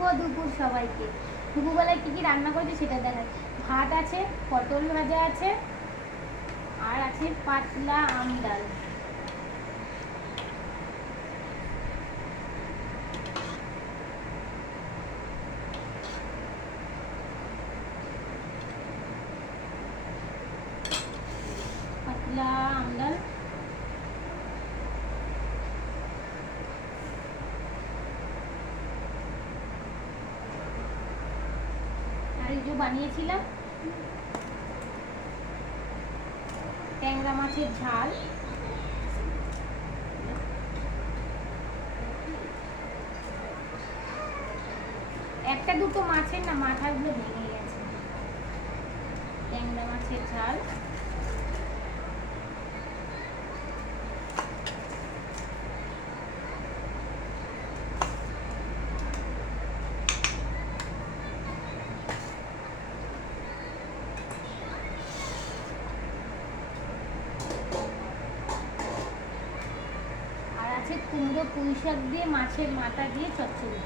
শুভ দুপুর সবাইকে। দুপুরবেলায় কী কী রান্না করেছি সেটা দেখাই। ভাত আছে, পটল ভাজা আছে, আর আছে পাতলা আম ডাল। পাতলা আম ডাল। আর এই যে বানিয়েছিলাম ট্যাংরা মাছের ঝাল, একটা দুটো মাছের না মাথাগুলো ভেঙে গেছে। ট্যাংরা মাছের ঝাল, আর আছে কুমড়ো পুঁই শাক দিয়ে মাছের মাথা দিয়ে চচ্চড়ি।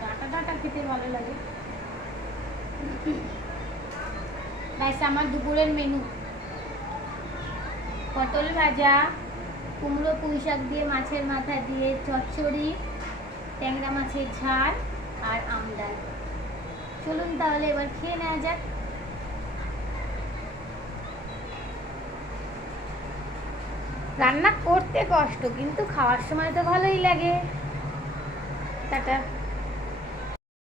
ডাটা ডাটা খেতে ভালো লাগে। ব্যাস আমার দুপুরের মেনু পটল ভাজা, কুমড়ো পুঁই শাক দিয়ে মাছের মাথা দিয়ে চচ্চড়ি, ট্যাংরা মাছের ঝাল আর আম ডাল। চলুন তাহলে এবার খেয়ে নেওয়া যাক। রান্না করতে কষ্ট, কিন্তু খাওয়ার সময় তো ভালোই লাগে। টাটা।